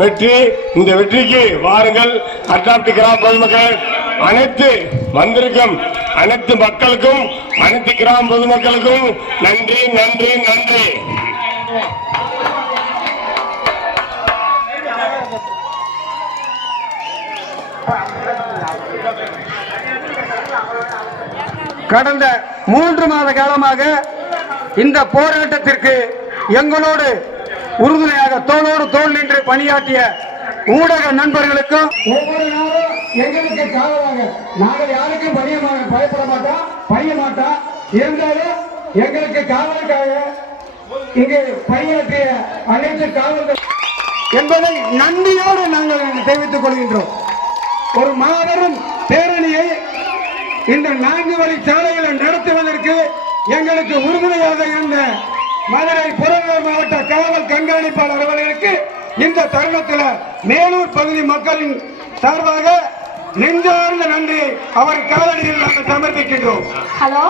வெற்றி. இந்த வெற்றிக்கு வாருங்கள் அட்டாப்டி கிராம பொதுமக்கள், அனைத்து வந்திருக்கும் அனைத்து மக்களுக்கும், அனைத்து கிராம பொதுமக்களுக்கும் நன்றி நன்றி நன்றி. கடந்த 3 மாத காலமாக இந்த போராட்டத்திற்கு எங்களோடு உறுதுணையாக தோளோடு தோள் நின்று பணியாற்றிய ஊடக நண்பர்களுக்கும், ஒவ்வொரு நாளும் எங்களுக்கு காவலாக நாங்கள் யாருக்கும் பயப்பட மாட்டோம், பணிய மாட்டோம், இருந்தாலும் எங்களுக்கு காவலுக்காக இங்கு பணியாற்றிய அனைத்து காவல்கள் என்பதை நன்றியோடு நாங்கள் தெரிவித்துக் கொள்கின்றோம். ஒரு மாபெரும் பேரணியை இந்த 4 வழி சாலைகளை நடத்துவதற்கு எங்களுக்கு உறுதுணையாக இருந்த மதுரை புறநகர் மாவட்ட காவல் கண்காணிப்பாளர் அவர்களுக்கு இந்த தருணத்தில் மேலூர் பகுதி மக்களின் சார்பாக நெஞ்சார்ந்த நன்றி அவர் காலடியில் நாங்கள் சமர்ப்பிக்கின்றோம். ஹலோ